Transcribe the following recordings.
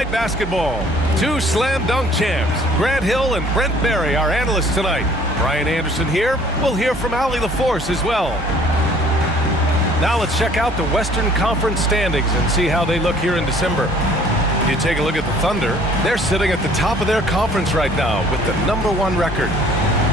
night basketball. Two slam dunk champs, Grant Hill and Brent Barry, our analysts tonight. Brian Anderson here. We'll hear from Allie LaForce as well. Now let's check out the Western Conference standings and see how they look here in December. You take a look at the Thunder. They're sitting at the top of their conference right now with the #1 record.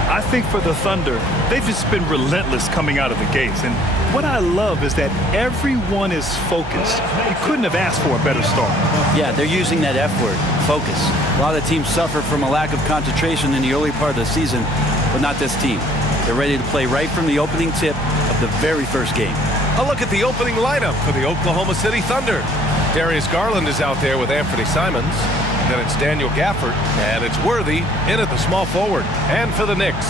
I think for the Thunder, they've just been relentless coming out of the gates. And what I love is that everyone is focused. You couldn't have asked for a better start. Yeah, they're using that F word, focus. A lot of teams suffer from a lack of concentration in the early part of the season, but not this team. They're ready to play right from the opening tip of the very first game. A look at the opening lineup for the Oklahoma City Thunder. Darius Garland is out there with Anthony Simons. Then it's Daniel Gafford, and it's Worthy in at the small forward. And for the Knicks,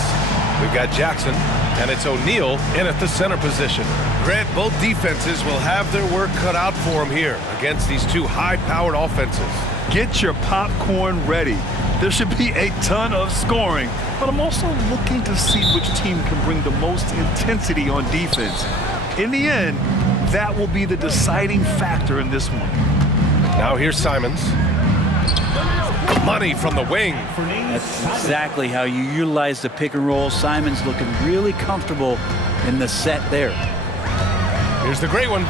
we've got Jackson, and it's O'Neal in at the center position. Grant, both defenses will have their work cut out for them here against these two high-powered offenses. Get your popcorn ready. There should be a ton of scoring, but I'm also looking to see which team can bring the most intensity on defense. In the end, that will be the deciding factor in this one. Now here's Simons. Money from the wing. That's exactly how you utilize the pick and roll. Simons looking really comfortable in the set there. Here's the great one.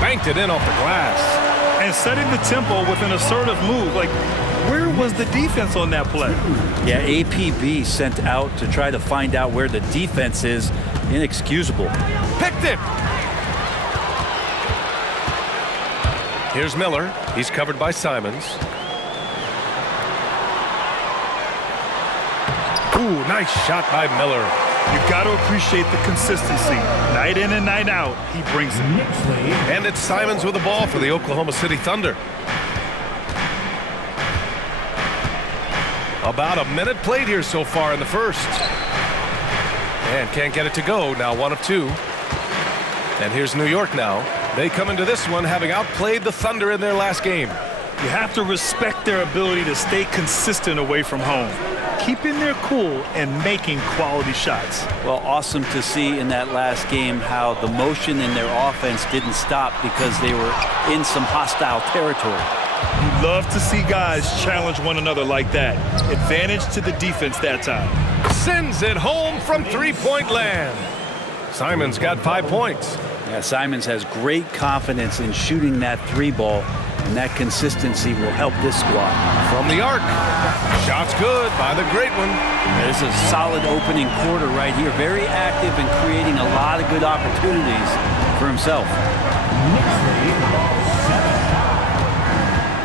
Banked it in off the glass. And setting the tempo with an assertive move. Like, where was the defense on that play? Yeah, APB sent out to try to find out where the defense is. Inexcusable. Picked it. Here's Miller. He's covered by Simons. Ooh, nice shot by Miller. You've got to appreciate the consistency. Night in and night out, he brings it. And it's Simons with the ball for the Oklahoma City Thunder. About a minute played here so far in the first. And can't get it to go. Now 1 of 2. And here's New York now. They come into this one having outplayed the Thunder in their last game. You have to respect their ability to stay consistent away from home, keeping their cool and making quality shots. Well, awesome to see in that last game how the motion in their offense didn't stop because they were in some hostile territory. You love to see guys challenge one another like that. Advantage to the defense that time. Sends it home from three-point land. Simons got 5 points. Yeah, Simons has great confidence in shooting that 3 ball, and that consistency will help this squad. From the arc. Shot's good by the great one. There's a solid opening quarter right here. Very active and creating a lot of good opportunities for himself.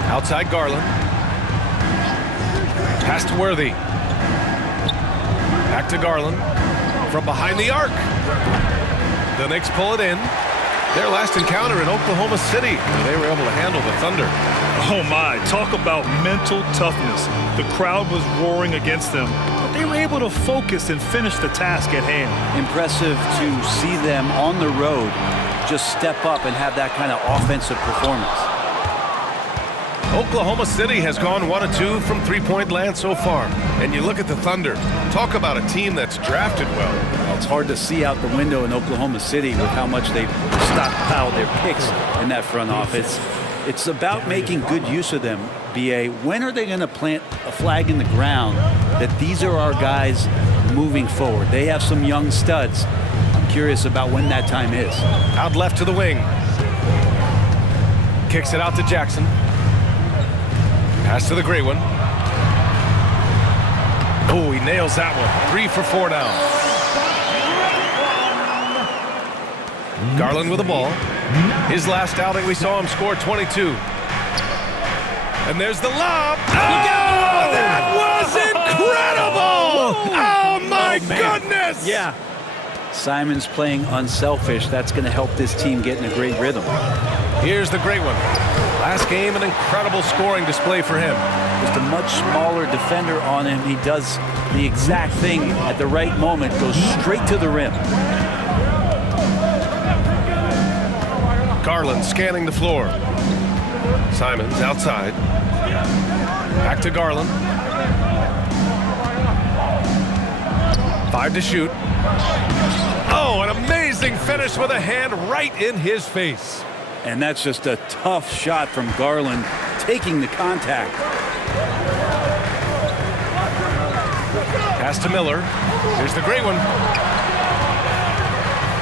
Outside Garland. Pass to Worthy. Back to Garland. From behind the arc. The Knicks pull it in. Their last encounter in Oklahoma City, they were able to handle the Thunder. Oh my, talk about mental toughness. The crowd was roaring against them, but they were able to focus and finish the task at hand. Impressive to see them on the road just step up and have that kind of offensive performance. Oklahoma City has gone 1 of 2 from three-point land so far. And you look at the Thunder. Talk about a team that's drafted well. It's hard to see out the window in Oklahoma City with how much they've stockpiled their picks in that front office. It's about making good use of them, B.A. When are they going to plant a flag in the ground that these are our guys moving forward? They have some young studs. I'm curious about when that time is. Out left to the wing. Kicks it out to Jackson. Pass to the great one. Oh, he nails that one. 3 for 4 now. Garland with the ball. His last outing, we saw him score 22. And there's the lob. Oh, that was incredible! Oh, my goodness! Yeah. Simons playing unselfish. That's going to help this team get in a great rhythm. Here's the great one. Last game, an incredible scoring display for him. Just a much smaller defender on him. He does the exact thing at the right moment, goes straight to the rim. Garland scanning the floor. Simons outside. Back to Garland. 5 to shoot. Oh, an amazing finish with a hand right in his face. And that's just a tough shot from Garland taking the contact. Pass to Miller. Here's the great one.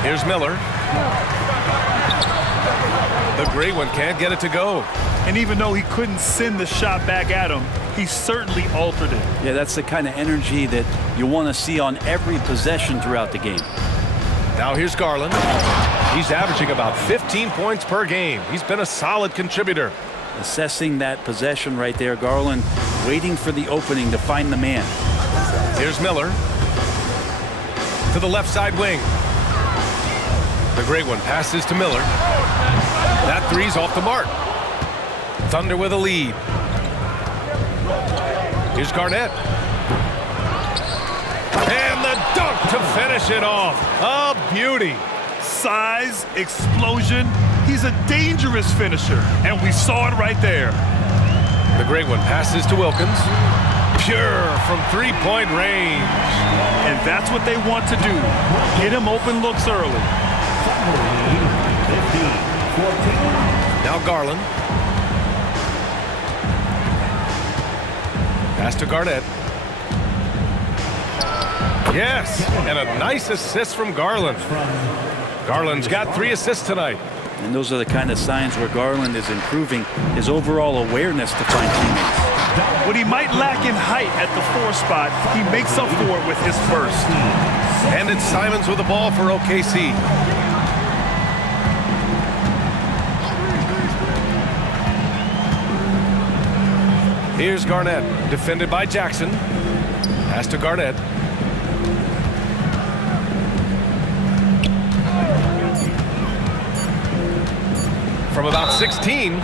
Here's Miller. The great one can't get it to go. And even though he couldn't send the shot back at him, he certainly altered it. Yeah, that's the kind of energy that you want to see on every possession throughout the game. Now here's Garland. He's averaging about 15 points per game. He's been a solid contributor. Assessing that possession right there, Garland waiting for the opening to find the man. Here's Miller to the left side wing. The great one passes to Miller. That three's off the mark. Thunder with a lead. Here's Garnett. And the dunk to finish it off. A beauty. Size, explosion. He's a dangerous finisher, and we saw it right there. The great one passes to Wilkins. Pure from three-point range. And that's what they want to do. Get him open looks early. Now Garland. Pass to Garnett. Yes, and a nice assist from Garland. Garland's got 3 assists tonight. And those are the kind of signs where Garland is improving his overall awareness to find teammates. What he might lack in height at the 4 spot, he makes up for it with his first. And it's Simons with the ball for OKC. Here's Garnett, defended by Jackson. Pass to Garnett. From about 16,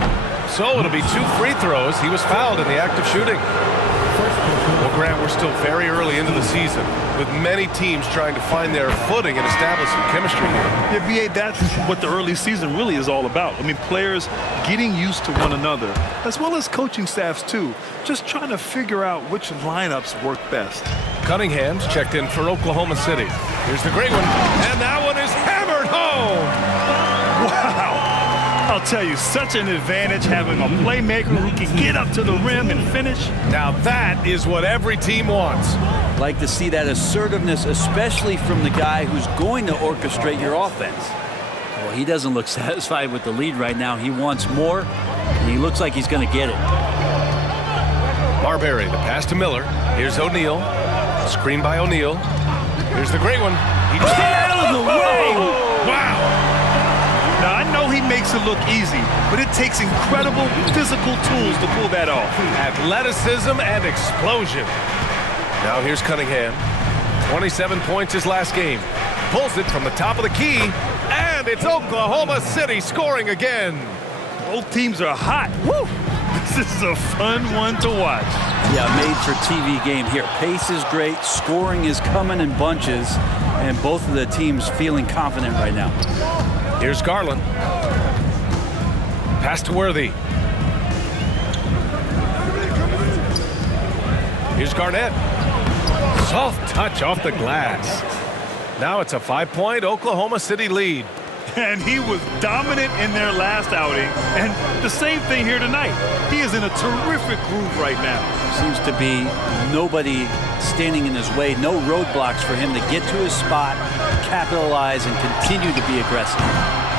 so it'll be 2 free throws. He was fouled in the act of shooting. Well, Grant, we're still very early into the season, with many teams trying to find their footing and establish some chemistry here. Yeah, B.A., that's what the early season really is all about. I mean, players getting used to one another, as well as coaching staffs, too. Just trying to figure out which lineups work best. Cunningham's checked in for Oklahoma City. Here's the great one, and that one is hammered home. Wow. I'll tell you, such an advantage having a playmaker who can get up to the rim and finish. Now that is what every team wants. Like to see that assertiveness, especially from the guy who's going to orchestrate your offense. Well, he doesn't look satisfied with the lead right now. He wants more, and he looks like he's going to get it. Marbury, the pass to Miller. Here's O'Neal. Screen by O'Neal. Here's the great one. He Get out of the way! Wow! Now, I know he makes it look easy, but it takes incredible physical tools to pull that off. Athleticism and explosion. Now here's Cunningham. 27 points his last game. Pulls it from the top of the key, and it's Oklahoma City scoring again. Both teams are hot. Woo! This is a fun one to watch. Yeah, made for TV game here. Pace is great, scoring is coming in bunches, and both of the teams feeling confident right now. Here's Garland. Pass to Worthy. Here's Garnett. Soft touch off the glass. Now it's a 5-point Oklahoma City lead. And he was dominant in their last outing. And the same thing here tonight. He is in a terrific groove right now. Seems to be nobody standing in his way, no roadblocks for him to get to his spot, capitalize, and continue to be aggressive.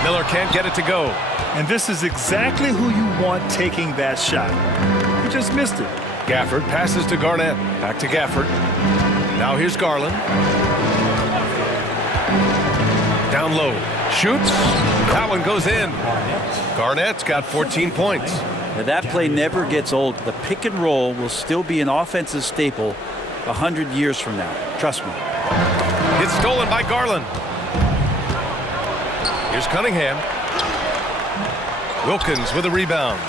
Miller can't get it to go. And this is exactly who you want taking that shot. He just missed it. Gafford passes to Garnett. Back to Gafford. Now here's Garland. Down low. Shoots. That one goes in. Garnett's got 14 points. Now that play never gets old. The pick and roll will still be an offensive staple 100 years from now. Trust me. It's stolen by Garland. Here's Cunningham. Wilkins with a rebound.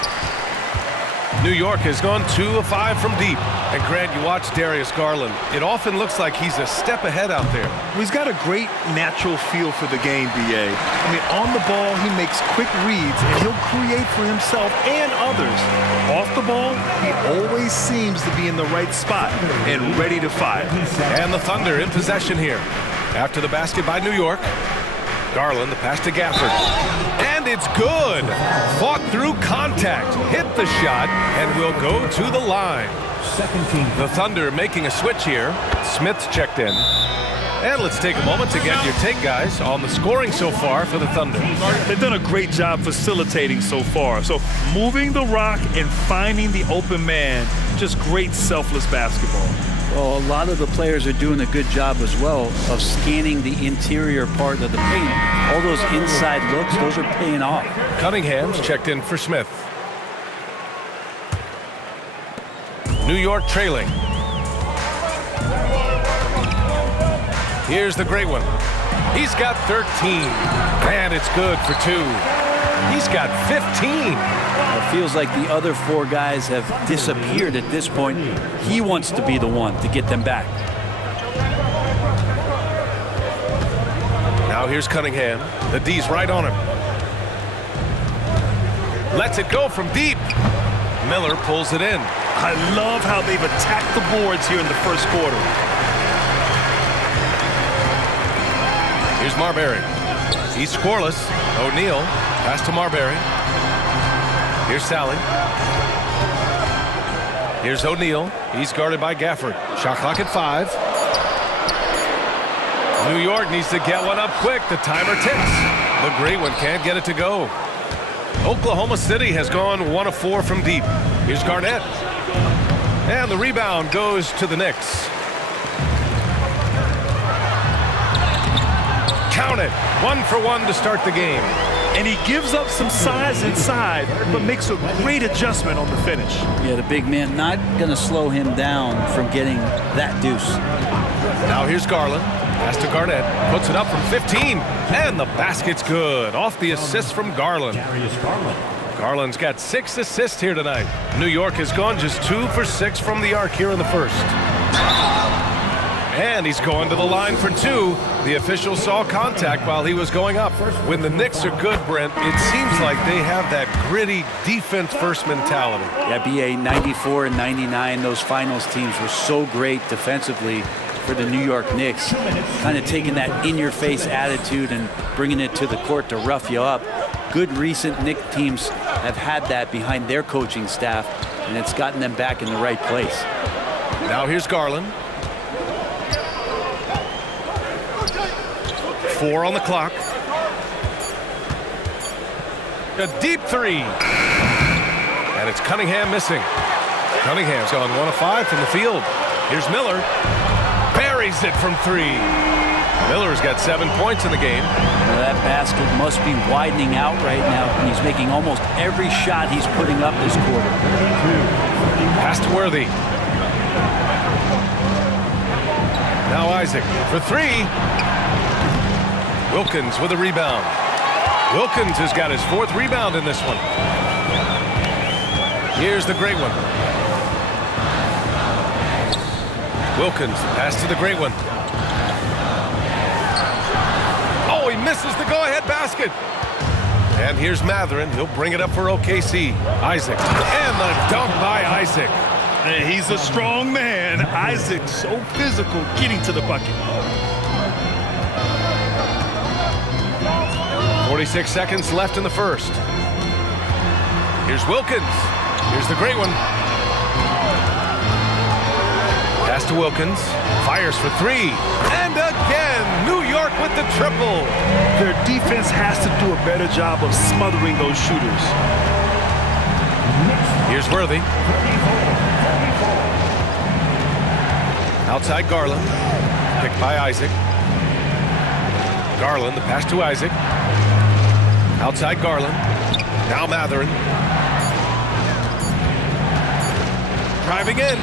New York has gone 2 of 5 from deep. And Grant, you watch Darius Garland. It often looks like he's a step ahead out there. He's got a great natural feel for the game, B.A. I mean, on the ball, he makes quick reads, and he'll create for himself and others. Off the ball, he always seems to be in the right spot and ready to fire. And the Thunder in possession here. After the basket by New York. Garland, the pass to Gafford. And And it's good. Fought through contact, hit the shot, and will go to the line. The Thunder making a switch here. Smith's checked in. And let's take a moment to get your take, guys, on the scoring so far for the Thunder. They've done a great job facilitating so far. So moving the rock and finding the open man, just great selfless basketball. Well, a lot of the players are doing a good job as well of scanning the interior part of the paint. All those inside looks, those are paying off. Cunningham's checked in for Smith. New York trailing. Here's the great one. He's got 13. And it's good for 2. He's got 15. It feels like the other 4 guys have disappeared at this point. He wants to be the one to get them back. Now here's Cunningham. The D's right on him. Lets it go from deep. Miller pulls it in. I love how they've attacked the boards here in the first quarter. Here's Marbury. He's scoreless. O'Neal. Pass to Marbury. Here's Sally. Here's O'Neal. He's guarded by Gafford. Shot clock at 5. New York needs to get one up quick. The timer ticks. The great one can't get it to go. Oklahoma City has gone 1 of 4 from deep. Here's Garnett. And the rebound goes to the Knicks. Count it. 1 for 1 to start the game. And he gives up some size inside, but makes a great adjustment on the finish. Yeah, the big man not going to slow him down from getting that deuce. Now here's Garland. Pass to Garnett. Puts it up from 15. And the basket's good. Off the assist from Garland. Garland's got 6 assists here tonight. New York has gone just 2 for 6 from the arc here in the first. And he's going to the line for 2. The official saw contact while he was going up. When the Knicks are good, Brent, it seems like they have that gritty defense-first mentality. Yeah, BA 94 and 99, those finals teams were so great defensively for the New York Knicks. Kind of taking that in-your-face attitude and bringing it to the court to rough you up. Good recent Knicks teams have had that behind their coaching staff, and it's gotten them back in the right place. Now here's Garland. 4 on the clock. A deep 3. And it's Cunningham missing. Cunningham's gone 1 of 5 from the field. Here's Miller. Buries it from 3. Miller's got 7 points in the game. Well, that basket must be widening out right now. He's making almost every shot he's putting up this quarter. Pass to Worthy. Now Isaac for 3. Wilkins with a rebound. Wilkins has got his 4th rebound in this one. Here's the great one. Wilkins, pass to the great one. Oh, he misses the go-ahead basket. And here's Mathurin. He'll bring it up for OKC. Isaac. And the dunk by Isaac. And he's a strong man. Isaac, so physical, getting to the bucket. 46 seconds left in the first. Here's Wilkins. Here's the great one. Pass to Wilkins. Fires for 3. And again, New York with the triple. Their defense has to do a better job of smothering those shooters. Here's Worthy. Outside Garland. Picked by Isaac. Garland, the pass to Isaac. Outside Garland. Now Mathurin. Driving in.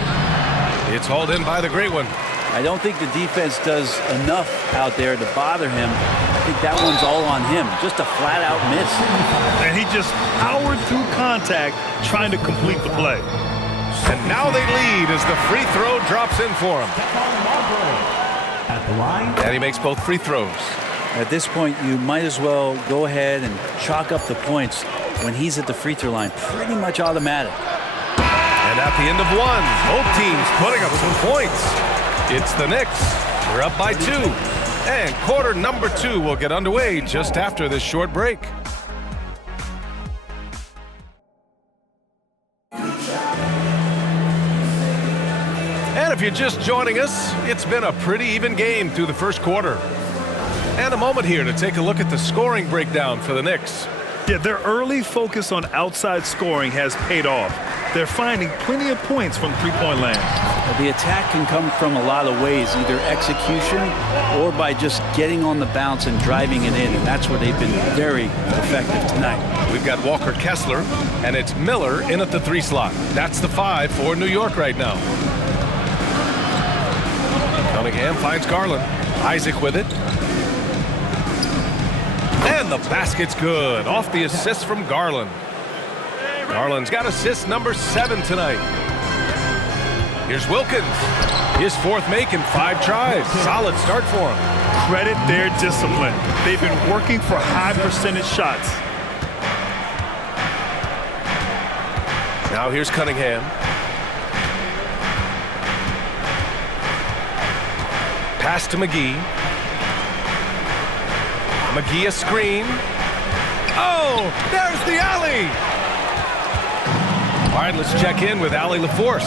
It's hauled in by the great one. I don't think the defense does enough out there to bother him. I think that one's all on him. Just a flat-out miss. And he just powered through contact trying to complete the play. And now they lead as the free throw drops in for him. And he makes both free throws. At this point, you might as well go ahead and chalk up the points when he's at the free throw line. Pretty much automatic. And at the end of 1, both teams putting up some points. It's the Knicks. We're up by 2. And quarter number 2 will get underway just after this short break. And if you're just joining us, it's been a pretty even game through the first quarter. And a moment here to take a look at the scoring breakdown for the Knicks. Yeah, their early focus on outside scoring has paid off. They're finding plenty of points from three-point land. The attack can come from a lot of ways, either execution or by just getting on the bounce and driving it in, and that's where they've been very effective tonight. We've got Walker Kessler, and it's Miller in at the 3 slot. That's the 5 for New York right now. Cunningham finds Garland. Isaac with it. And the basket's good. Off the assist from Garland. Garland's got assist number 7 tonight. Here's Wilkins. His 4th make in 5 tries. Solid start for him. Credit their discipline. They've been working for high percentage shots. Now here's Cunningham. Pass to McGee. McGee a screen. Oh, there's the alley. All right, let's check in with Allie LaForce.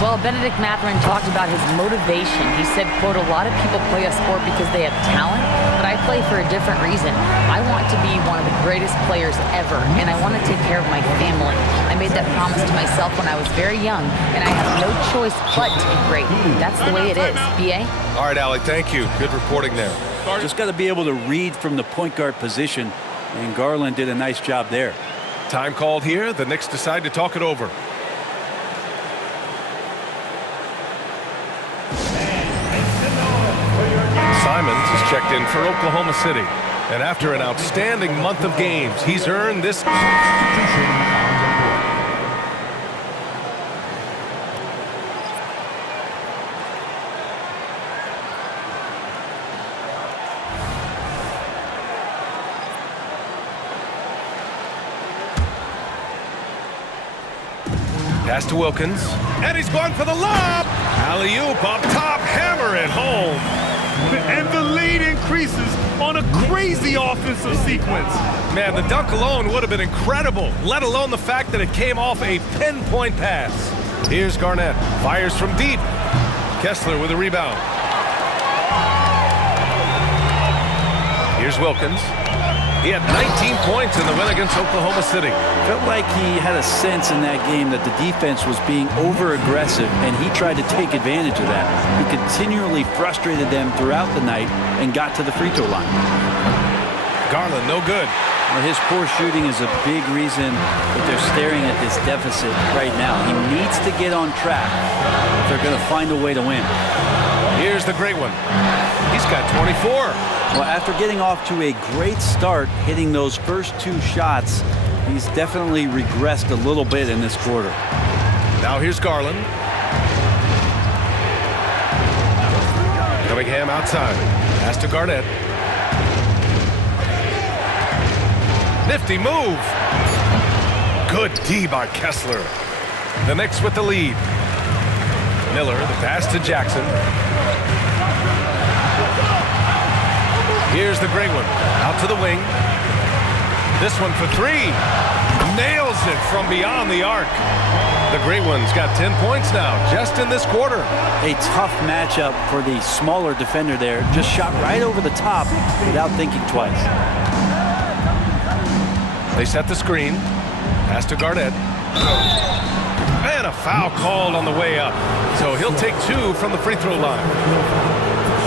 Well, Benedict Mathurin talked about his motivation. He said, quote, "A lot of people play a sport because they have talent, but I play for a different reason. I want to be one of the greatest players ever, and I want to take care of my family. I made that promise to myself when I was very young, and I have no choice but to be great. That's the way it is." B.A.? All right, Allie, thank you. Good reporting there. Just got to be able to read from the point guard position, and Garland did a nice job there. Time called here. The Knicks decide to talk it over. Simons is checked in for Oklahoma City. And after an outstanding month of games, he's earned this. Pass to Wilkins, and he's going for the lob. Alley-oop up top, hammer it home. And the lead increases on a crazy offensive sequence. Man, the dunk alone would have been incredible, let alone the fact that it came off a pinpoint pass. Here's Garnett, fires from deep. Kessler with a rebound. Here's Wilkins. He had 19 points in the win against Oklahoma City. Felt like he had a sense in that game that the defense was being over-aggressive, and he tried to take advantage of that. He continually frustrated them throughout the night and got to the free throw line. Garland, no good. Well, his poor shooting is a big reason that they're staring at this deficit right now. He needs to get on track if they're going to find a way to win. Here's the great one. He's got 24. Well, after getting off to a great start, hitting those first 2 shots, he's definitely regressed a little bit in this quarter. Now here's Garland. Cunningham outside. Pass to Garnett. Nifty move. Good D by Kessler. The Knicks with the lead. Miller, the pass to Jackson. Here's the great one. Out to the wing. This one for 3. Nails it from beyond the arc. The great one's got 10 points now, just in this quarter. A tough matchup for the smaller defender there. Just shot right over the top without thinking twice. They set the screen. Pass to Garnett. And a foul called on the way up. So he'll take 2 from the free throw line.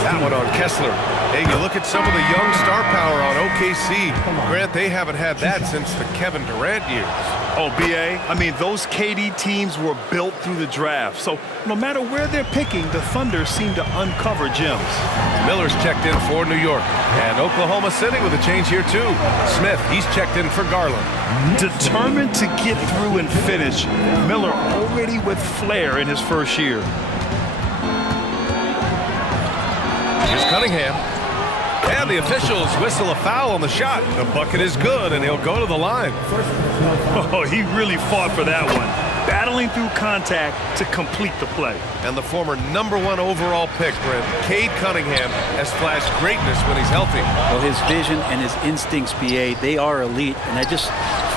That one on Kessler. Hey, you look at some of the young star power on OKC. Grant, they haven't had that since the Kevin Durant years. Oh, B.A., I mean, those KD teams were built through the draft. So no matter where they're picking, the Thunder seem to uncover gems. Miller's checked in for New York. And Oklahoma City with a change here, too. Smith, he's checked in for Garland. Determined to get through and finish. Miller already with flair in his first year. Here's Cunningham. And the officials whistle a foul on the shot. The bucket is good, and he'll go to the line. Oh, he really fought for that one. Battling through contact to complete the play. And the former #1 overall pick, Brent, Cade Cunningham, has flashed greatness when he's healthy. Well, his vision and his instincts, B.A., they are elite. And I just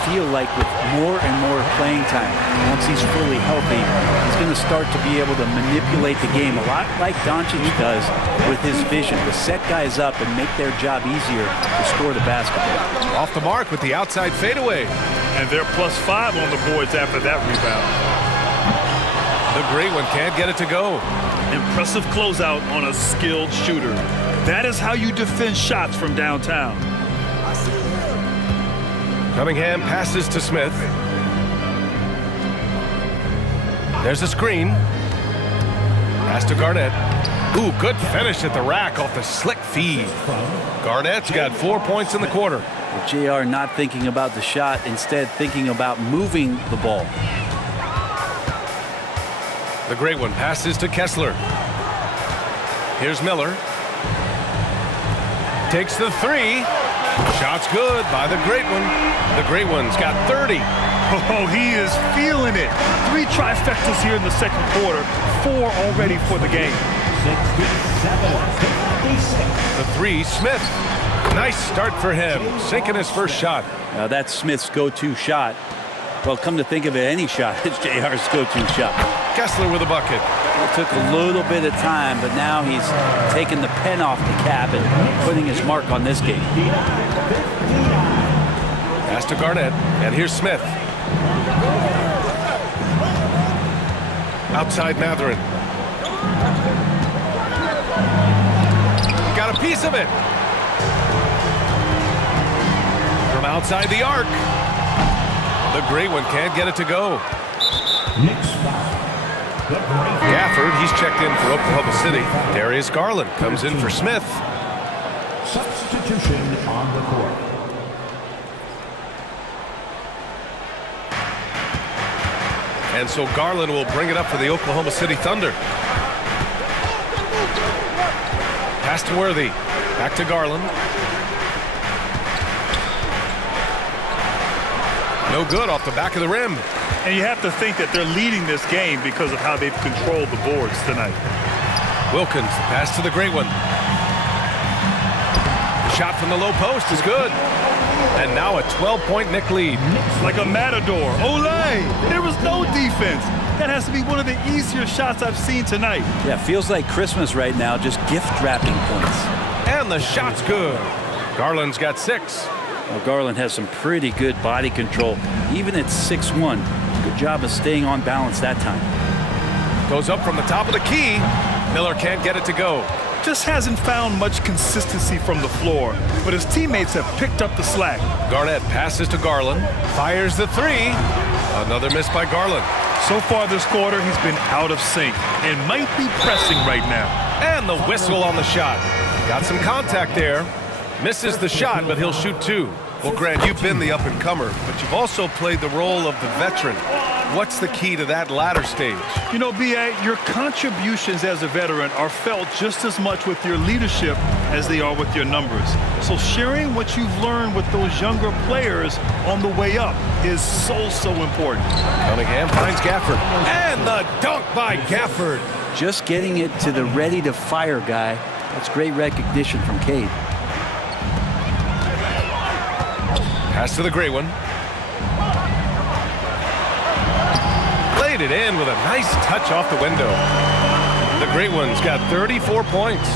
feel like with more and more playing time, once he's fully healthy, he's going going to start to be able to manipulate the game a lot like Doncic does with his vision to set guys up and make their job easier to score the basketball. Off the mark with the outside fadeaway. And they're +5 on the boards after that rebound. The great one can't get it to go. Impressive closeout on a skilled shooter. That is how you defend shots from downtown. Cunningham passes to Smith. There's a screen. Pass to Garnett. Ooh, good finish at the rack off the slick feed. Garnett's got 4 points in the quarter. JR not thinking about the shot, instead thinking about moving the ball. The great one passes to Kessler. Here's Miller. Takes the three. Shot's good by the great one. The great one's got 30. Oh, he is feeling it. 3 trifectas here in the second quarter. 4 already for the game. The three, Smith. Nice start for him, sinking his first shot. Now that's Smith's go-to shot. Well, come to think of it, any shot is JR's go-to shot. Kessler with a bucket. It took a little bit of time, but now he's taking the pen off the cap and putting his mark on this game. Pass to Garnett, and here's Smith. Outside Mathurin. Got a piece of it. From outside the arc. The great one can't get it to go. Gafford, he's checked in for Oklahoma City. Darius Garland comes in for Smith. Substitution on the court. And so Garland will bring it up for the Oklahoma City Thunder. Pass to Worthy. Back to Garland. No good off the back of the rim. And you have to think that they're leading this game because of how they've controlled the boards tonight. Wilkins, the pass to the great one. The shot from the low post is good. And now a 12-point Knick lead. Like a matador. Olay! There was no defense. That has to be one of the easier shots I've seen tonight. Yeah, feels like Christmas right now, just gift wrapping points. And the shot's good. Garland's got 6. Well, Garland has some pretty good body control, even at 6'1". Good job of staying on balance that time. Goes up from the top of the key. Miller can't get it to go. Just hasn't found much consistency from the floor, but his teammates have picked up the slack. Garnett passes to Garland. Fires the 3. Another miss by Garland. So far this quarter, he's been out of sync and might be pressing right now. And the whistle on the shot. Got some contact there. Misses the shot, but he'll shoot 2. Well, Grant, you've been the up-and-comer, but you've also played the role of the veteran. What's the key to that latter stage? You know, B.A., your contributions as a veteran are felt just as much with your leadership as they are with your numbers. So sharing what you've learned with those younger players on the way up is so important. Cunningham finds Gafford. And the dunk by Gafford. Just getting it to the ready-to-fire guy. That's great recognition from Cade. Pass to the great one. Laid it in with a nice touch off the window. The great one's got 34 points.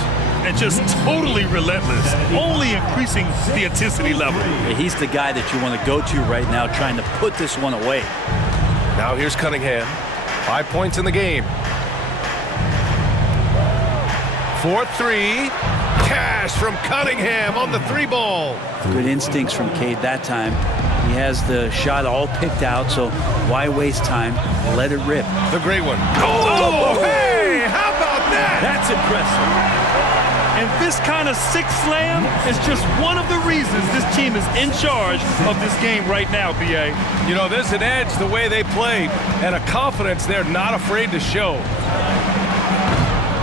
And just totally relentless, only increasing the intensity level. Yeah, he's the guy that you want to go to right now, trying to put this one away. Now here's Cunningham. 5 points in the game. 4-3. Cash from Cunningham on the 3-ball. Good instincts from Cade that time. He has the shot all picked out, so why waste time? Let it rip. The great one. Oh, hey! How about that? That's impressive. And this kind of six slam is just one of the reasons this team is in charge of this game right now, B.A. You know, there's an edge the way they play and a confidence they're not afraid to show.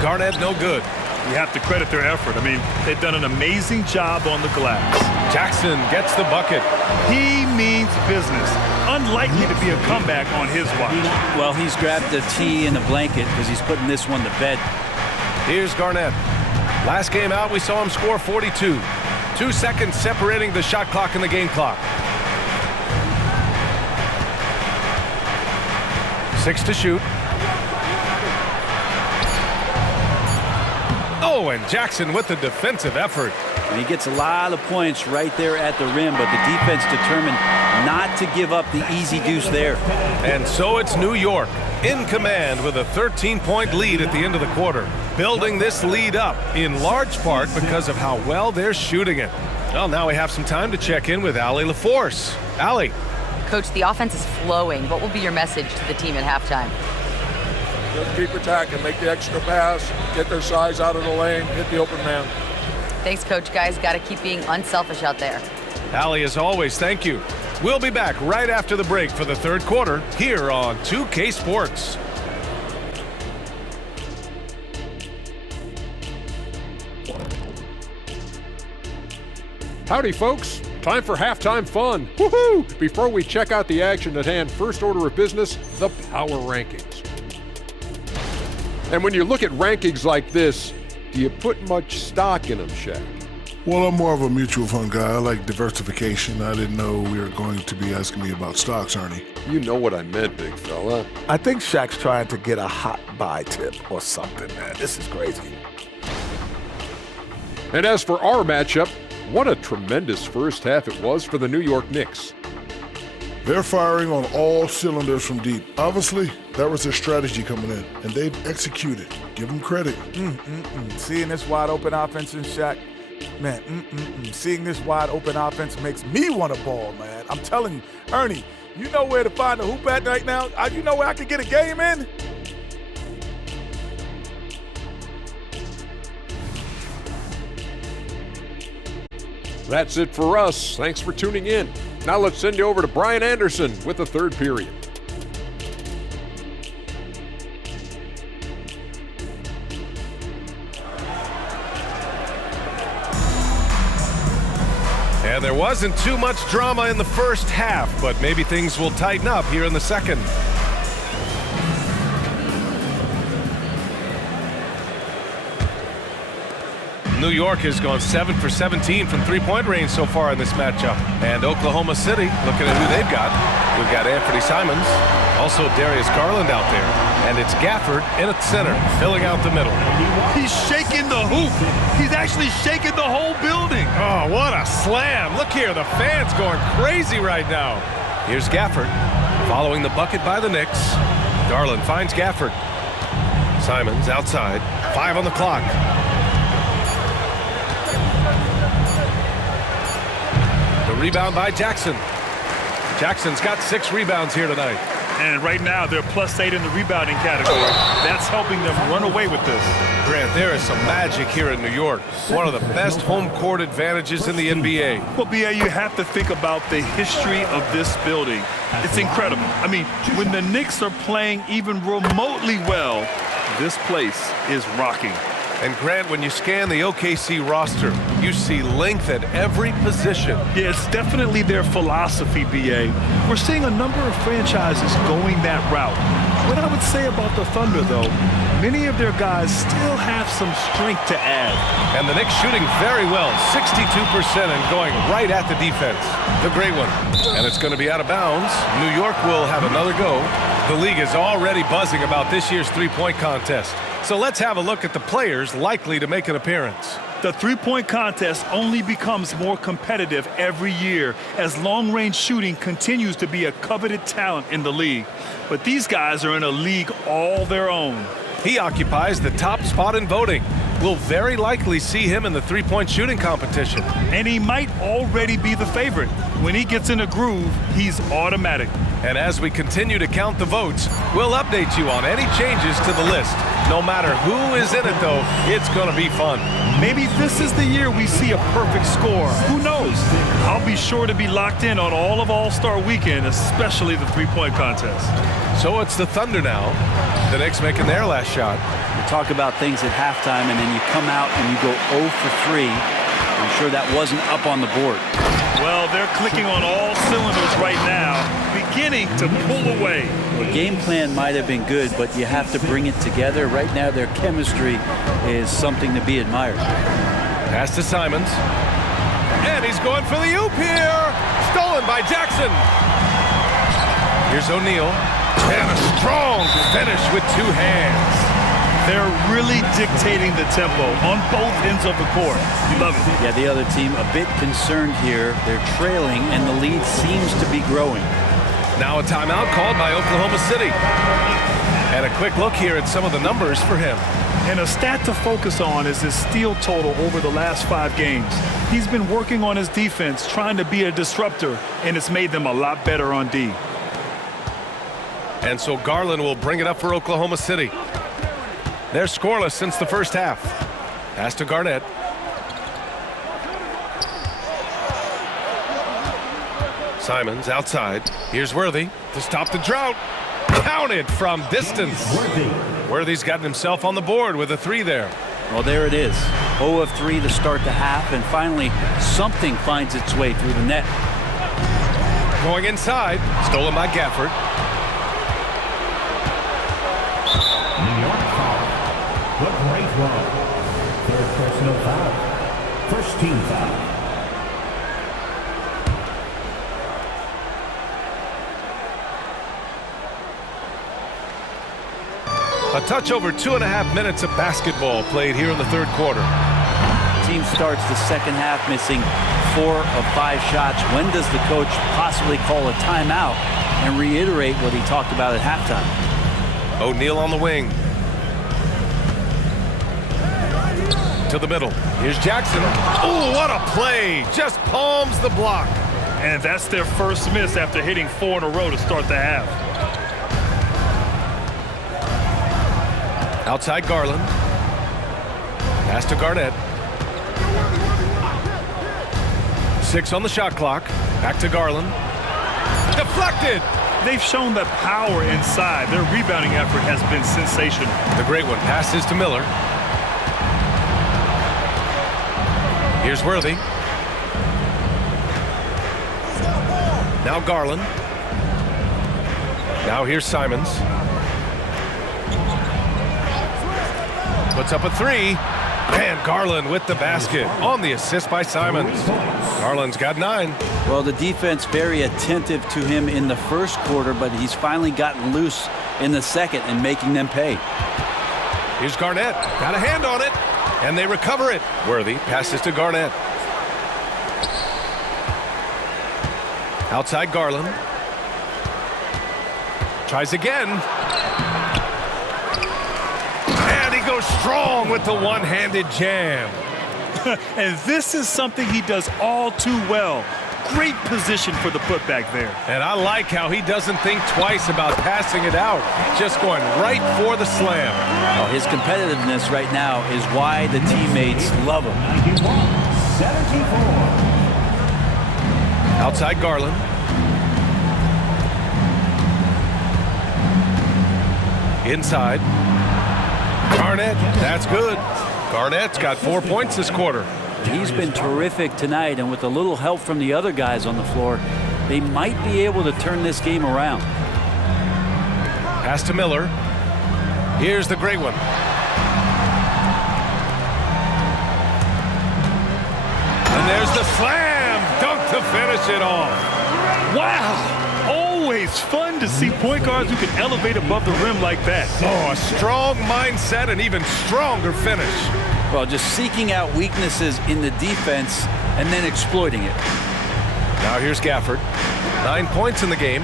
Garnett, no good. You have to credit their effort. I mean, they've done an amazing job on the glass. Jackson gets the bucket. He means business. Unlikely to be a comeback on his watch. Well, he's grabbed the tee and the blanket because he's putting this one to bed. Here's Garnett. Last game out, we saw him score 42. 2 seconds separating the shot clock and the game clock. 6 to shoot. Oh, and Jackson with the defensive effort. And he gets a lot of points right there at the rim, but the defense determined not to give up the easy deuce there. And so it's New York in command with a 13-point lead at the end of the quarter, building this lead up in large part because of how well they're shooting it. Well, now we have some time to check in with Allie LaForce. Allie. Coach, the offense is flowing. What will be your message to the team at halftime? Just keep attacking, make the extra pass, get their size out of the lane, hit the open man. Thanks, Coach. Guys, got to keep being unselfish out there. Allie, as always, thank you. We'll be back right after the break for the third quarter here on 2K Sports. Howdy, folks. Time for halftime fun. Woohoo! Before we check out the action at hand, first order of business, the power rankings. And when you look at rankings like this, do you put much stock in them, Shaq? Well, I'm more of a mutual fund guy. I like diversification. I didn't know we were going to be asking me about stocks, Ernie. You know what I meant, big fella. I think Shaq's trying to get a hot buy tip or something, man. This is crazy. And as for our matchup, what a tremendous first half it was for the New York Knicks. They're firing on all cylinders from deep. Obviously, that was their strategy coming in, and they've executed. Give them credit. Seeing this wide open offense in Shaq, man, seeing this wide open offense makes me want to ball, man. I'm telling you, Ernie, you know where to find the hoop at right now? You know where I could get a game in? That's it for us. Thanks for tuning in. Now let's send you over to Brian Anderson with the third period. And there wasn't too much drama in the first half, but maybe things will tighten up here in the second. New York has gone 7 for 17 from three-point range so far in this matchup. And Oklahoma City, looking at who they've got. We've got Anthony Simons, also Darius Garland out there. And it's Gafford in at center, filling out the middle. He's shaking the hoop. He's actually shaking the whole building. Oh, what a slam. Look here, the fans going crazy right now. Here's Gafford, following the bucket by the Knicks. Garland finds Gafford. Simons outside, 5 on the clock. The rebound by Jackson. Jackson's got 6 rebounds here tonight. And right now, they're +8 in the rebounding category. That's helping them run away with this. Grant, there is some magic here in New York. One of the best home court advantages in the NBA. Well, B.A., you have to think about the history of this building. It's incredible. I mean, when the Knicks are playing even remotely well, this place is rocking. And Grant, when you scan the OKC roster, you see length at every position. Yeah, it's definitely their philosophy, B.A. We're seeing a number of franchises going that route. What I would say about the Thunder, though, many of their guys still have some strength to add. And the Knicks shooting very well, 62% and going right at the defense. The great one. And it's going to be out of bounds. New York will have another go. The league is already buzzing about this year's three-point contest. So let's have a look at the players likely to make an appearance. The three-point contest only becomes more competitive every year as long-range shooting continues to be a coveted talent in the league. But these guys are in a league all their own. He occupies the top spot in voting. We'll very likely see him in the three-point shooting competition. And he might already be the favorite. When he gets in a groove, he's automatic. And as we continue to count the votes, we'll update you on any changes to the list. No matter who is in it, though, it's going to be fun. Maybe this is the year we see a perfect score. Who knows? I'll be sure to be locked in on all of All-Star Weekend, especially the three-point contest. So it's the Thunder now. The Knicks making their last shot. You talk about things at halftime, and then you come out and you go 0 for 3. I'm sure that wasn't up on the board. Well, they're clicking on all cylinders right now, beginning to pull away. The game plan might have been good, but you have to bring it together. Right now, their chemistry is something to be admired. Pass to Simons. And he's going for the oop here. Stolen by Jackson. Here's O'Neal. And a strong finish with 2 hands. They're really dictating the tempo on both ends of the court. You love it. Yeah, the other team a bit concerned here. They're trailing, and the lead seems to be growing. Now a timeout called by Oklahoma City. And a quick look here at some of the numbers for him. And a stat to focus on is his steal total over the last 5 games. He's been working on his defense, trying to be a disruptor, and it's made them a lot better on D. And so Garland will bring it up for Oklahoma City. They're scoreless since the first half. Pass to Garnett. Simons outside. Here's Worthy to stop the drought. Counted from distance. Worthy's gotten himself on the board with a 3 there. Well, there it is. 0 of 3 to start the half, and finally something finds its way through the net. Going inside. Stolen by Gafford. New York foul. The great one. Third personal foul. First team foul. A touch over 2.5 minutes of basketball played here in the third quarter. Team starts the second half missing 4 of 5 shots. When does the coach possibly call a timeout and reiterate what he talked about at halftime? O'Neal on the wing. To the middle. Here's Jackson. Oh, what a play. Just palms the block. And that's their first miss after hitting 4 in a row to start the half. Outside Garland. Pass to Garnett. 6 on the shot clock. Back to Garland. Deflected. They've shown that power inside. Their rebounding effort has been sensational. The great one passes to Miller. Here's Worthy. Now Garland. Now here's Simons. Puts up a 3. And Garland with the basket on the assist by Simons. Garland's got 9. Well, the defense very attentive to him in the first quarter, but he's finally gotten loose in the second and making them pay. Here's Garnett. Got a hand on it. And they recover it. Worthy passes to Garnett. Outside Garland. Tries again. And he goes strong with the one-handed jam. And this is something he does all too well. Great position for the putback there. And I like how he doesn't think twice about passing it out. Just going right for the slam. Well, his competitiveness right now is why the teammates love him. 91-74. Outside Garland. Inside. Garnett, that's good. Garnett's got 4 points this quarter. He's been terrific tonight, and with a little help from the other guys on the floor, they might be able to turn this game around. Pass to Miller. Here's the great one. And there's the slam dunk to finish it off. Wow! Always fun to see point guards who can elevate above the rim like that. Oh, a strong mindset and even stronger finish. Well, just seeking out weaknesses in the defense and then exploiting it. Now here's Gafford. 9 points in the game.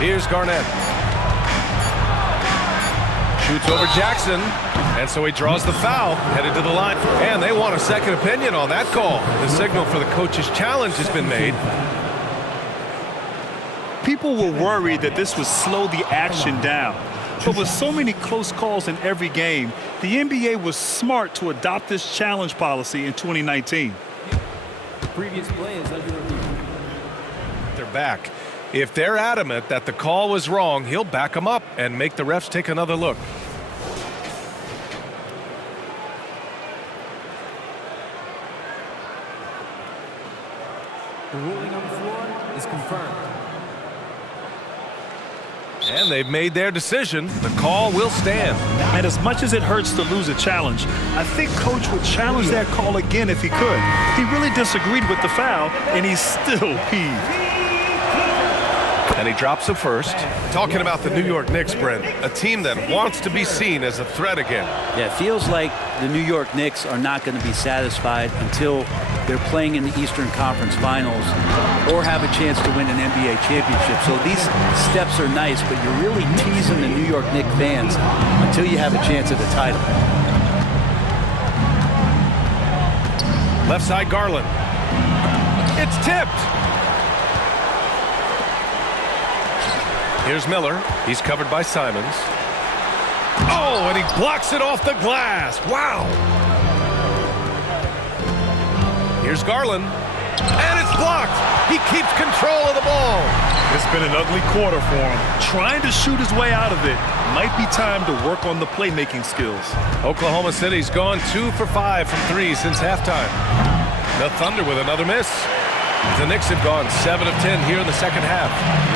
Here's Garnett. Shoots over Jackson. And so he draws the foul, headed to the line. And they want a second opinion on that call. The signal for the coach's challenge has been made. People were worried that this would slow the action down. But with so many close calls in every game, the NBA was smart to adopt this challenge policy in 2019. Previous play is under review. They're back. If they're adamant that the call was wrong, he'll back them up and make the refs take another look. The ruling on the floor is confirmed. And they've made their decision. The call will stand. And as much as it hurts to lose a challenge, I think Coach would challenge that call again if he could. He really disagreed with the foul, and he's still peeved. And he drops the first. Talking about the New York Knicks, Brent, a team that wants to be seen as a threat again. Yeah, it feels like the New York Knicks are not going to be satisfied until they're playing in the Eastern Conference Finals or have a chance to win an NBA championship. So these steps are nice, but you're really teasing the New York Knicks fans until you have a chance at the title. Left side, Garland. It's tipped. Here's Miller. He's covered by Simons. Oh, and he blocks it off the glass. Wow. Here's Garland. And it's blocked. He keeps control of the ball. It's been an ugly quarter for him. Trying to shoot his way out of it. Might be time to work on the playmaking skills. Oklahoma City's gone 2 for 5 from 3 since halftime. The Thunder with another miss. The Knicks have gone 7 of 10 here in the second half.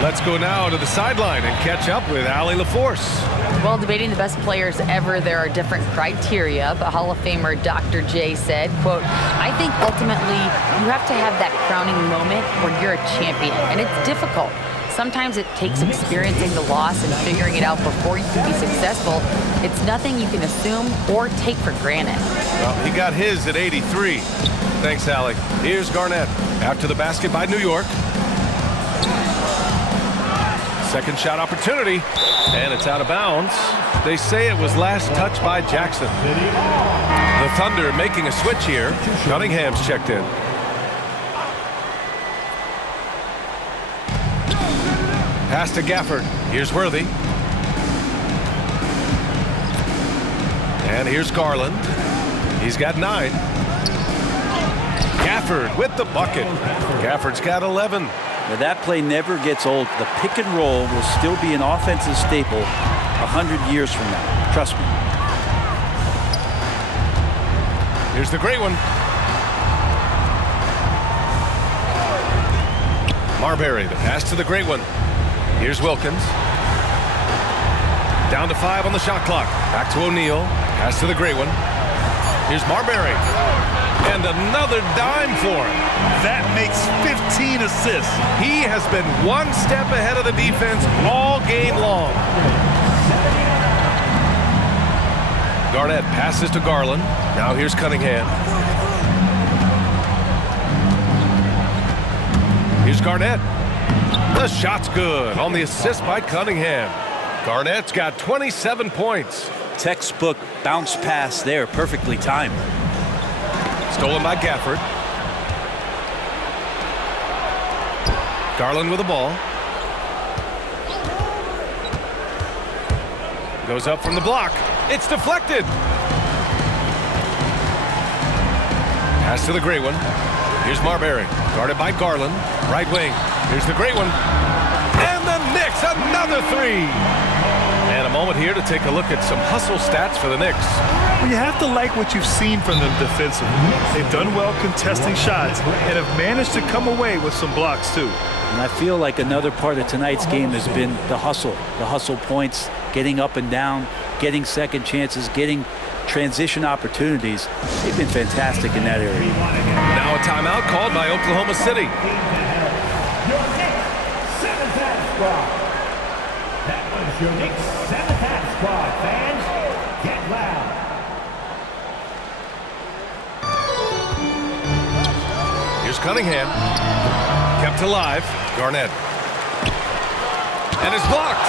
Let's go now to the sideline and catch up with Allie LaForce. Well, debating the best players ever, there are different criteria, but Hall of Famer Dr. J said, quote, I think ultimately you have to have that crowning moment where you're a champion, and it's difficult. Sometimes it takes experiencing the loss and figuring it out before you can be successful. It's nothing you can assume or take for granted. Well, he got his at 83. Thanks, Allie. Here's Garnett. After the basket by New York. Second shot opportunity, and it's out of bounds. They say it was last touched by Jackson. The Thunder making a switch here. Cunningham's checked in. Pass to Gafford. Here's Worthy. And here's Garland. He's got 9. Gafford with the bucket. Gafford's got 11. Now that play never gets old. The pick and roll will still be an offensive staple 100 years from now. Trust me. Here's the great one. Marbury, the pass to the great one. Here's Wilkins. Down to 5 on the shot clock. Back to O'Neal. Pass to the great one. Here's Marbury. And another dime for him. That makes 15 assists. He has been one step ahead of the defense all game long. Garnett passes to Garland. Now here's Cunningham. Here's Garnett. The shot's good on the assist by Cunningham. Garnett's got 27 points. Textbook bounce pass there, perfectly timed. Stolen by Gafford. Garland with the ball. Goes up from the block. It's deflected. Pass to the great one. Here's Marbury. Guarded by Garland. Right wing. Here's the great one. And the Knicks, another 3. And a moment here to take a look at some hustle stats for the Knicks. Well, you have to like what you've seen from them defensively. They've done well contesting shots and have managed to come away with some blocks too. And I feel like another part of tonight's game has been the hustle points, getting up and down, getting second chances, getting transition opportunities. They've been fantastic in that area. Now a timeout called by Oklahoma City. Your Knicks 7th half squad. That was your Knicks 7th half squad, fans. Get loud. Here's Cunningham. Kept alive. Garnett. And it's blocked.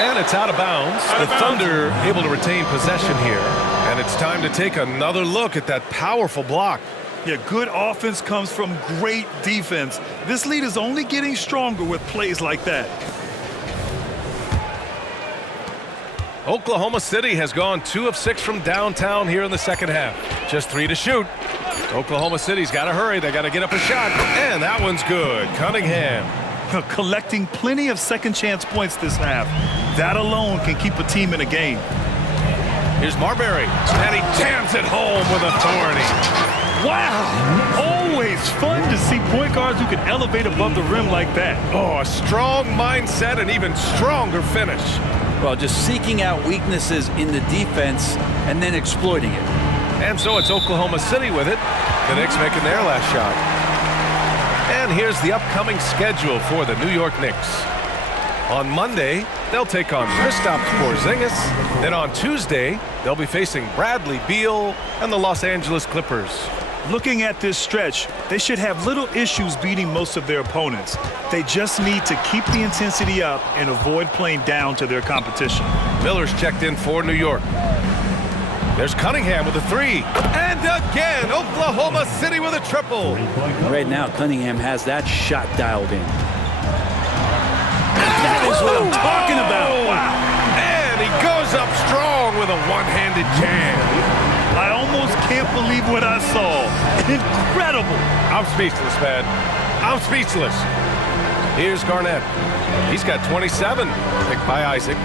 And it's out of bounds. The Thunder able to retain possession here. And it's time to take another look at that powerful block. Yeah, good offense comes from great defense. This lead is only getting stronger with plays like that. Oklahoma City has gone 2 of 6 from downtown here in the second half. Just 3 to shoot. Oklahoma City's got to hurry. They got to get up a shot. And that one's good. Cunningham. Collecting plenty of second chance points this half. That alone can keep a team in a game. Here's Marbury. And he jams it home with authority. Wow! Always fun to see point guards who can elevate above the rim like that. Oh, a strong mindset and even stronger finish. Well, just seeking out weaknesses in the defense and then exploiting it. And so it's Oklahoma City with it. The Knicks making their last shot. And here's the upcoming schedule for the New York Knicks. On Monday, they'll take on Kristaps Porzingis. Then on Tuesday, they'll be facing Bradley Beal and the Los Angeles Clippers. Looking at this stretch, they should have little issues beating most of their opponents. They just need to keep the intensity up and avoid playing down to their competition. Miller's checked in for New York. There's Cunningham with a three. And again, Oklahoma City with a triple. Right now, Cunningham has that shot dialed in. That is what I'm talking about. Wow. And he goes up strong with a one-handed jam. I almost can't believe what I saw. Incredible. I'm speechless, man. I'm speechless. Here's Garnett. He's got 27, picked by Isaac.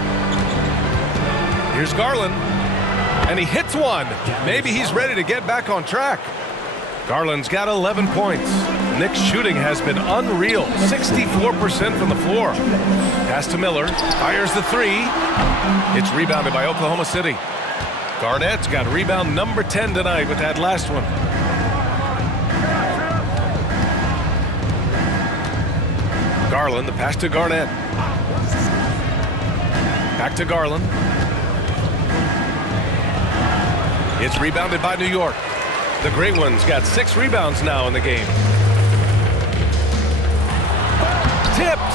Here's Garland. And he hits one. Maybe he's ready to get back on track. Garland's got 11 points. Knicks' shooting has been unreal, 64% from the floor. Pass to Miller, fires the three. It's rebounded by Oklahoma City. Garnett's got rebound number 10 tonight with that last one. Garland, the pass to Garnett. Back to Garland. It's rebounded by New York. The Great Ones got 6 rebounds now in the game. Tipped.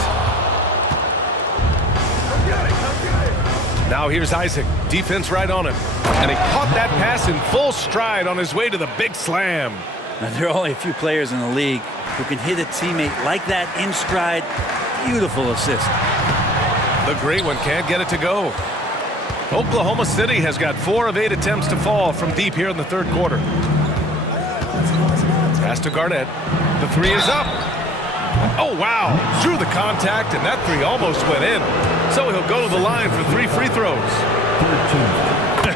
Now here's Isaac. Defense right on him. And he caught that pass in full stride on his way to the big slam. Now, there are only a few players in the league who can hit a teammate like that in stride. Beautiful assist. The Great One can't get it to go. Oklahoma City has got 4 of 8 attempts to fall from deep here in the third quarter. Pass to Garnett. The three is up. Oh, wow. Through the contact, and that three almost went in. So he'll go to the line for 3 free throws.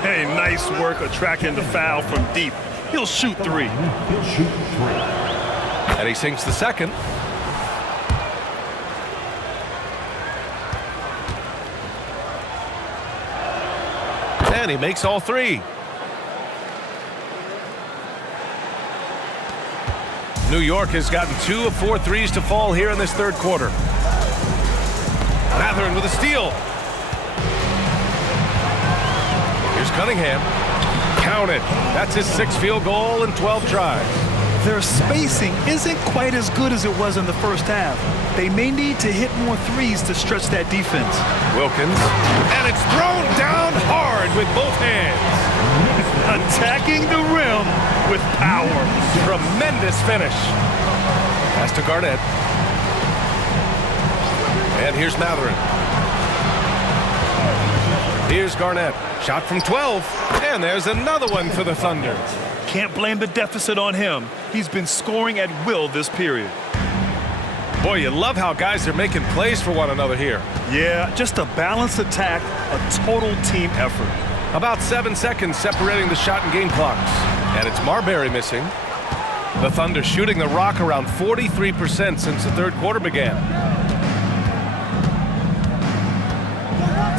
Hey, nice work attracting the foul from deep. He'll shoot 3. And he sinks the second. And he makes all 3. New York has gotten 2 of 4 threes to fall here in this third quarter. Mathurin with a steal. Here's Cunningham. Count it. That's his 6th field goal in 12 tries. Their spacing isn't quite as good as it was in the first half. They may need to hit more threes to stretch that defense. Wilkins. And it's thrown down hard with both hands. Attacking the rim with power. Tremendous finish. Pass to Garnett. And here's Mathurin. Here's Garnett. Shot from 12. And there's another one for the Thunder. Can't blame the deficit on him. He's been scoring at will this period. Boy, you love how guys are making plays for one another here. Yeah, just a balanced attack, a total team effort. About 7 seconds separating the shot and game clocks. And it's Marbury missing. The Thunder shooting the rock around 43% since the third quarter began.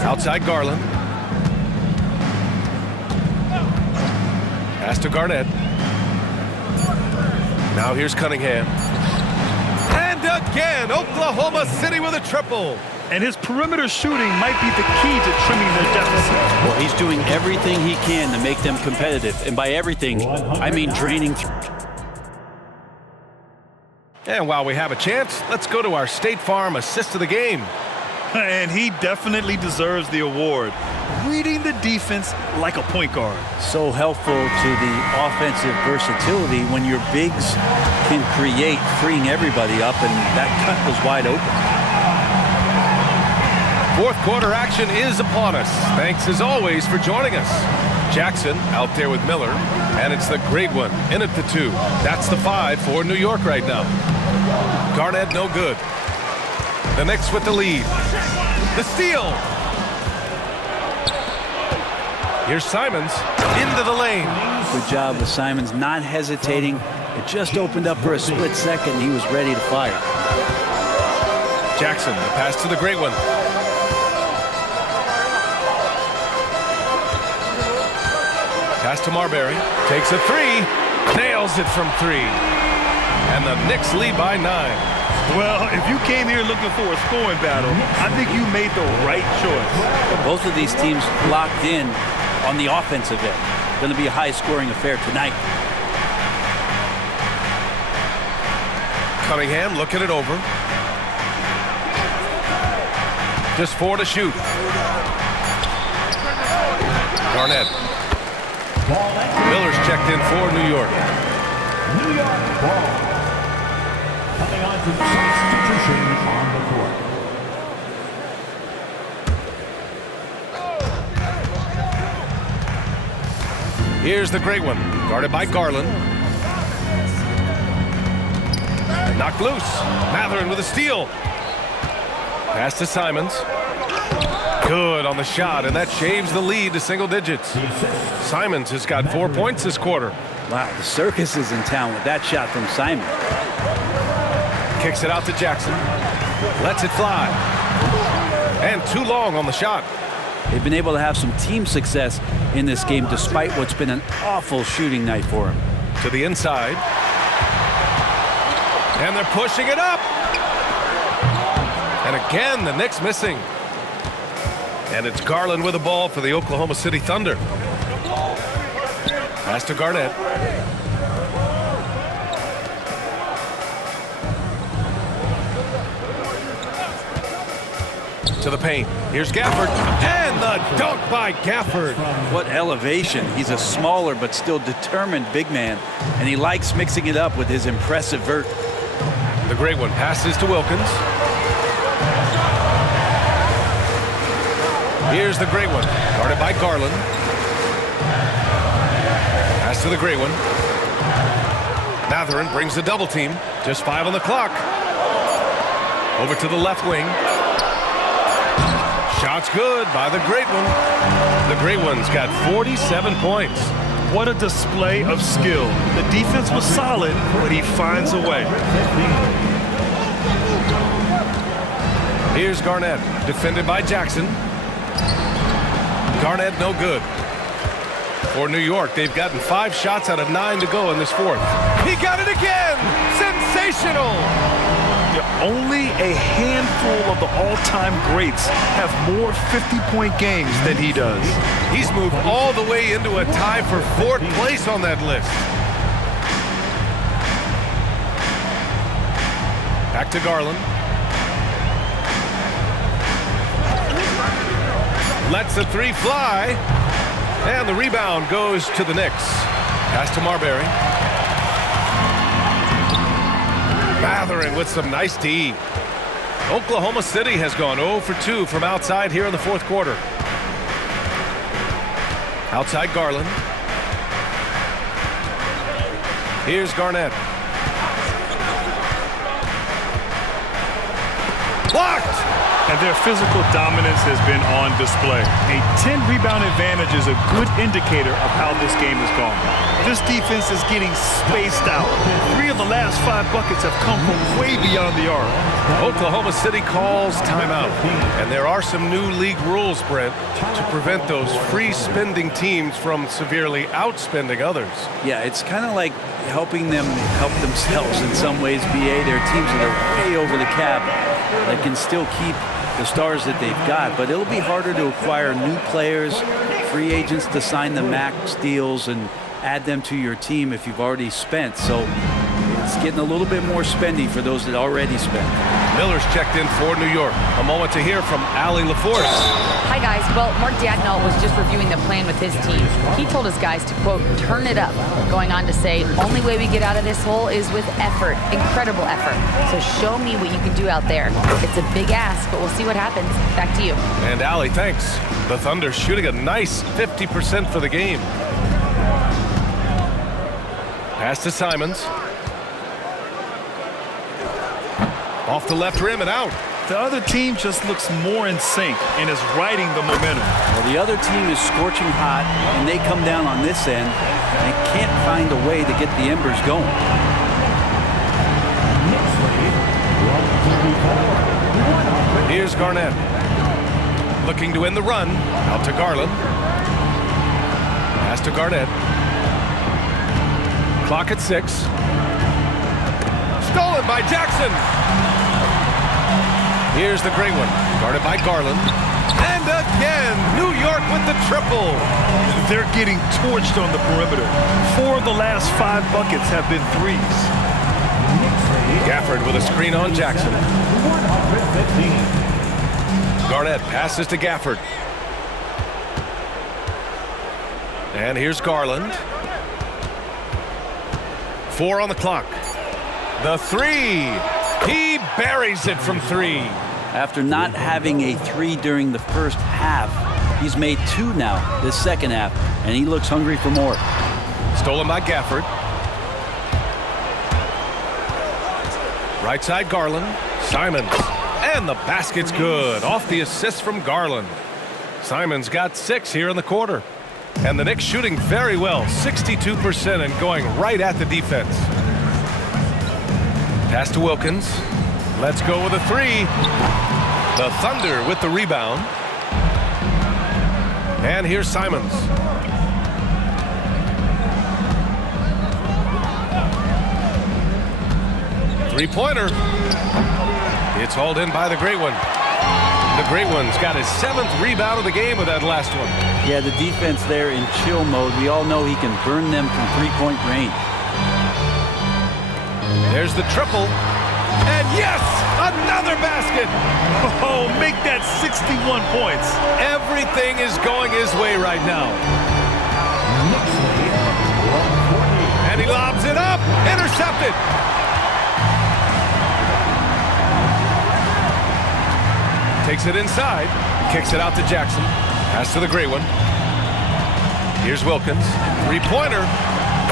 Outside Garland. Pass to Garnett. Now here's Cunningham. And again, Oklahoma City with a triple. And his perimeter shooting might be the key to trimming their deficit. Well, he's doing everything he can to make them competitive. And by everything, I mean draining through. And while we have a chance, let's go to our State Farm assist of the game. And he definitely deserves the award. Reading the defense like a point guard. So helpful to the offensive versatility when your bigs can create, freeing everybody up, and that cut was wide open. Fourth quarter action is upon us. Thanks as always for joining us. Jackson out there with Miller, and it's the Great One in at the 2. That's the 5 for New York right now. Garnett no good. The Knicks with the lead. The steal. Here's Simons into the lane. Good job with Simons not hesitating. It just opened up for a split second. He was ready to fire. Jackson, the pass to the Great One. Pass to Marbury. Takes a 3. Nails it from 3. And the Knicks lead by 9. Well, if you came here looking for a scoring battle, I think you made the right choice. Both of these teams locked in on the offensive end. Going to be a high-scoring affair tonight. Cunningham looking it over. Just 4 to shoot. Garnett. Miller's checked in for New York. New York ball. Coming on to substitution on the court. Here's the great one, guarded by Garland. Knocked loose. Mathurin with a steal. Pass to Simons. Good on the shot, and that shaves the lead to single digits. Simons has got 4 points this quarter. Wow, the circus is in town with that shot from Simon. Kicks it out to Jackson. Lets it fly. And too long on the shot. They've been able to have some team success in this game despite what's been an awful shooting night for them. To the inside. And they're pushing it up. And again, the Knicks missing. And it's Garland with the ball for the Oklahoma City Thunder. Pass to Garnett. To the paint. Here's Gafford. And the dunk by Gafford. What elevation. He's a smaller but still determined big man. And he likes mixing it up with his impressive vert. The great one passes to Wilkins. Here's the great one, guarded by Garland. Pass to the great one. Mathurin brings the double team. Just 5 on the clock. Over to the left wing. Shot's good by the great one. The great one's got 47 points. What a display of skill. The defense was solid, but he finds a way. Here's Garnett, defended by Jackson. Garnett no good. For New York, they've gotten 5 shots out of 9 to go in this fourth. He got it again! Sensational! Yeah, only a handful of the all-time greats have more 50-point games than he does. He's moved all the way into a tie for 4th place on that list. Back to Garland. Lets the 3 fly. And the rebound goes to the Knicks. Pass to Marbury. Mathurin with some nice D. Oklahoma City has gone 0 for 2 from outside here in the fourth quarter. Outside Garland. Here's Garnett. Blocked! And their physical dominance has been on display. A 10-rebound advantage is a good indicator of how this game has gone. This defense is getting spaced out. 3 of the last 5 buckets have come from way beyond the arc. Oklahoma City calls timeout. And there are some new league rules, Brent, to prevent those free-spending teams from severely outspending others. Yeah, it's kind of like helping them help themselves in some ways, BA. There are teams that are way over the cap that can still keep the stars that they've got, but it'll be harder to acquire new players, free agents to sign the max deals and add them to your team if you've already spent. So it's getting a little bit more spendy for those that already spent. Miller's checked in for New York. A moment to hear from Allie LaForce. Hi, guys. Well, Mark Daigneault was just reviewing the plan with his team. He told his guys to, quote, turn it up, going on to say, only way we get out of this hole is with effort, incredible effort. So show me what you can do out there. It's a big ask, but we'll see what happens. Back to you. And Allie, thanks. The Thunder shooting a nice 50% for the game. Pass to Simons. Off the left rim and out. The other team just looks more in sync and is riding the momentum. Well, the other team is scorching hot, and they come down on this end and can't find a way to get the embers going. Here's Garnett. Looking to end the run. Out to Garland. Pass to Garnett. Clock at 6. Stolen by Jackson. Here's the great one, guarded by Garland. And again, New York with the triple. They're getting torched on the perimeter. 4 of the last 5 buckets have been threes. Gafford with a screen on Jackson. 115. Garnett passes to Gafford. And here's Garland. 4 on the clock. The three. He buries it from 3. After not having a 3 during the first half, he's made 2 now this second half, and he looks hungry for more. Stolen by Gafford. Right side Garland. Simons. And the basket's good. Off the assist from Garland. Simons got 6 here in the quarter. And the Knicks shooting very well. 62% and going right at the defense. Pass to Wilkins. Let's go with a 3. The Thunder with the rebound. And here's Simons. Three-pointer. It's hauled in by the Great One. The Great One's got his 7th rebound of the game with that last one. Yeah, the defense there in chill mode. We all know he can burn them from 3-point range. There's the triple. And yes, another basket. Oh, make that 61 points. Everything is going his way right now. And he lobs it up. Intercepted. Takes it inside. Kicks it out to Jackson. Pass to the Great One. Here's Wilkins. 3-pointer.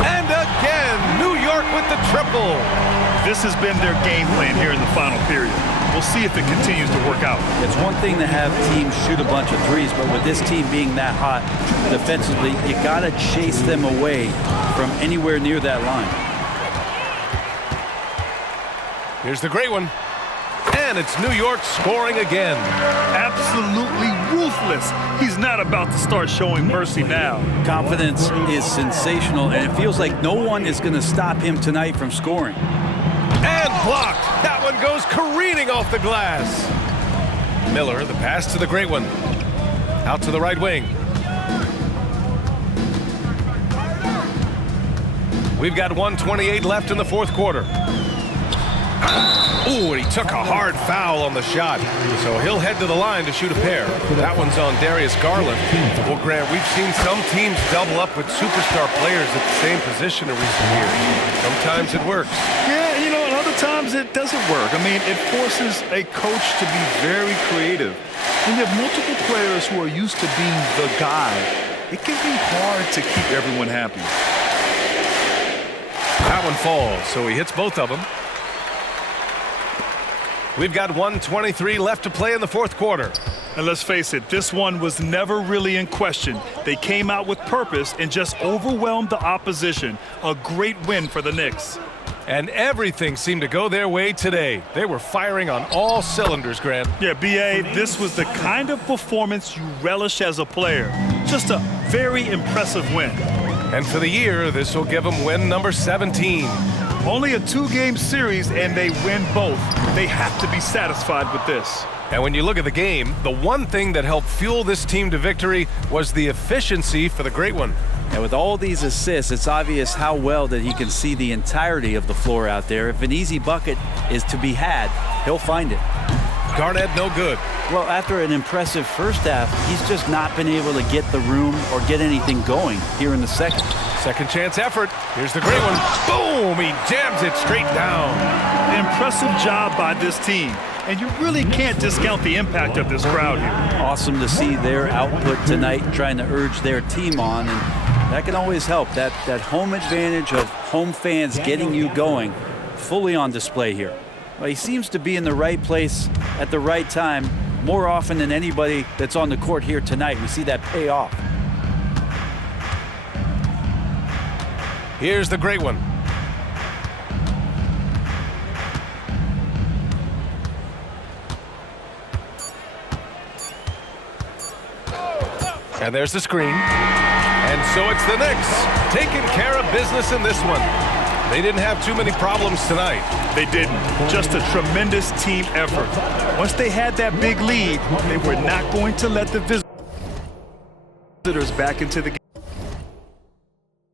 And again, New York with the triple. This has been their game plan here in the final period. We'll see if it continues to work out. It's one thing to have teams shoot a bunch of threes, but with this team being that hot defensively, you got to chase them away from anywhere near that line. Here's the Great One. And it's New York scoring again. Absolutely ruthless. He's not about to start showing mercy now. Confidence is sensational, and it feels like no one is going to stop him tonight from scoring. And blocked. That one goes careening off the glass. Miller, the pass to the Great One. Out to the right wing. We've got 1:28 left in the fourth quarter. Ooh, and he took a hard foul on the shot. So he'll head to the line to shoot a pair. That one's on Darius Garland. Well, Grant, we've seen some teams double up with superstar players at the same position in recent years. Sometimes it works. Yeah, you know, and other times it doesn't work. I mean, it forces a coach to be very creative. When you have multiple players who are used to being the guy, it can be hard to keep everyone happy. That one falls, so he hits both of them. We've got 1:23 left to play in the fourth quarter. And let's face it, this one was never really in question. They came out with purpose and just overwhelmed the opposition. A great win for the Knicks. And everything seemed to go their way today. They were firing on all cylinders, Grant. Yeah, B.A., this was the kind of performance you relish as a player. Just a very impressive win. And for the year, this will give them win number 17. Only a 2-game series, and they win both. They have to be satisfied with this. And when you look at the game, the one thing that helped fuel this team to victory was the efficiency for the Great One. And with all these assists, it's obvious how well that he can see the entirety of the floor out there. If an easy bucket is to be had, he'll find it. Garnett, no good. Well, after an impressive first half, he's just not been able to get the room or get anything going here in the second. Second chance effort. Here's the Great One. Boom! He jams it straight down. Impressive job by this team. And you really can't discount the impact of this crowd here. Awesome to see their output tonight, trying to urge their team on. And that can always help. That home advantage of home fans getting you going, fully on display here. Well, he seems to be in the right place at the right time more often than anybody that's on the court here tonight. We see that pay off. Here's the Great One. And there's the screen. And so it's the Knicks taking care of business in this one. They didn't have too many problems tonight. They didn't. Just a tremendous team effort. Once they had that big lead, they were not going to let the visitors back into the game.